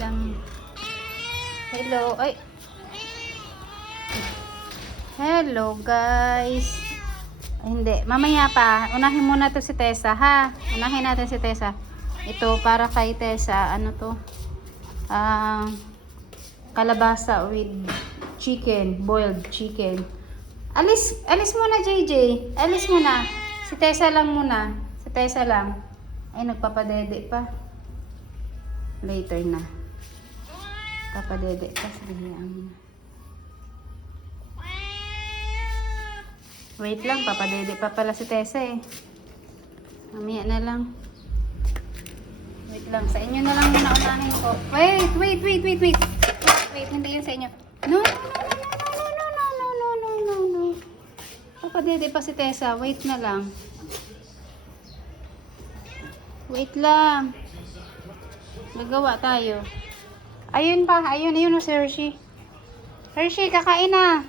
lang. Hello. Ay. Hello, guys. Ay, hindi. Mamaya pa. Unahin muna to si Tessa, ha? Unahin natin si Tessa. Ito, para kay Tessa. Ano to? Kalabasa with chicken. Boiled chicken. Alis muna, JJ. Alis muna. Si Tessa lang muna. Si Tessa lang. Ay, nagpapadede pa. Later na. Papadede pa. Sige, wait lang, papadede pa pala si Tessa eh. Mamaya na lang. Wait lang, sa inyo na lang muna unahin ko. Wait. Wait, hindi yun sa inyo. No. Papadede pa si Tessa. Wait na lang. Wait lang. Gagawa tayo. Ayun pa, ayun o si Hershey. Hershey, kakain na.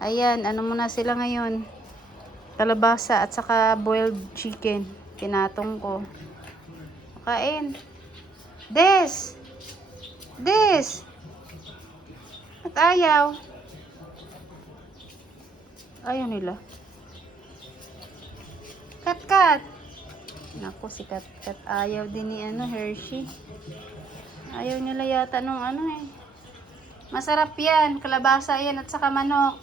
Ayan, ano muna sila ngayon. Kalabasa at saka boiled chicken. Pinatong ko. Kain. Des! At ayaw. Ayaw nila. Kat. Naku, si Kat ayaw din ni Hershey. Ayaw nila yata nung eh. Masarap yan. Kalabasa yan at saka manok.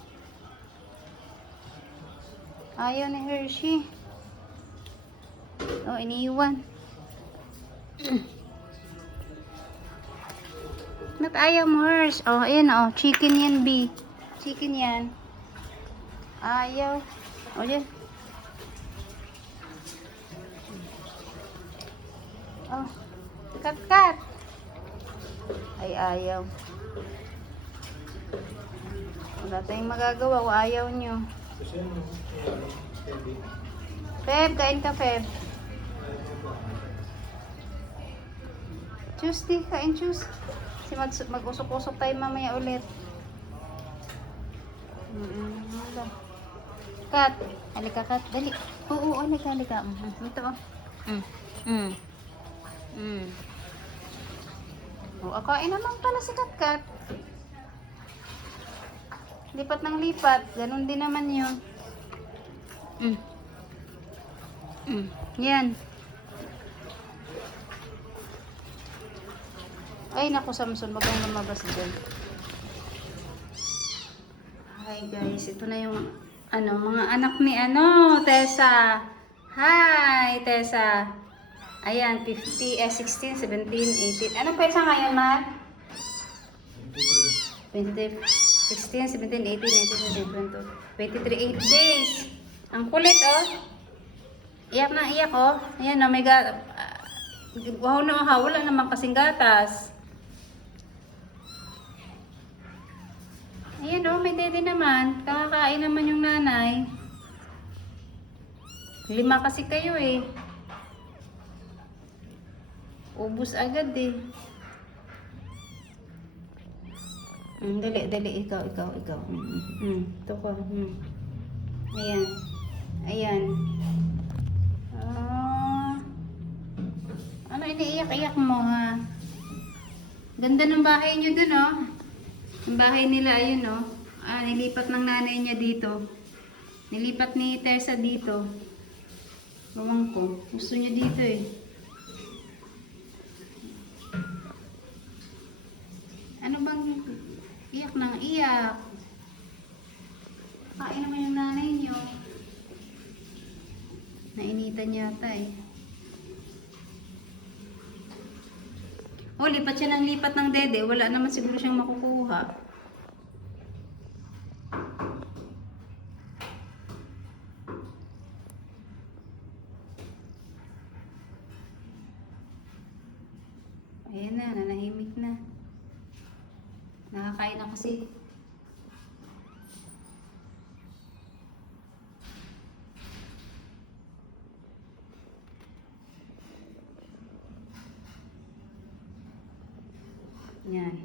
Ayaw ni Hershey. Oh, iniiwan. Ba't ayaw mo, Hersh? Oh, ayan oh. Chicken yan, B. Chicken yan. Ayaw. O, yan. Oh. Kat. Ay, ayaw. Wala tayong magagawa kung ayaw nyo. Feb, kain ka, Feb. Tuesday, kain Tuesday. Kasi mag-usok-usok tayo mamaya ulit. Kat, halika Kat, dali. Oo, halika. Ito oh. O, akain naman pala si Kat. Lipat ng lipat. Ganun din naman yun. Yan. Ay, naku Samson. Wag kang lumabas dyan. Hi guys. Ito na yung mga anak ni Tessa. Hi, Tessa. Ayan, 16, 17, 18. Ano pesa ngayon, Mar? 20, 16, 17, 18, 19, 20, 23, 8 days. Ang kulit, oh. Iyak na iyak, oh. Ayan, oh, may wala naman kasing gatas. Ayan, oh, may dede naman. Kakakain naman yung nanay. 5 kasi kayo, eh. Ubus agad, eh. Dali, ikaw. Ito ko. Ayan. Ano iniiyak-iyak mo, ha? Ganda ng bahay nyo dun, oh. Yung bahay nila, ayun, oh. Nilipat ng nanay niya dito. Nilipat ni Tessa dito. Gawang ko. Gusto niya dito, eh. Ano bang iyak nang iyak? Kain naman yung nanay niyo. Nainitan yata, eh. Lipat siya ng lipat ng dede. Wala naman siguro siyang makukuha. Ayan na, nanahimik na. Nakakain na kasi. Yan.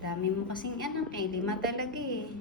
Dami mo kasing 5 talaga, eh.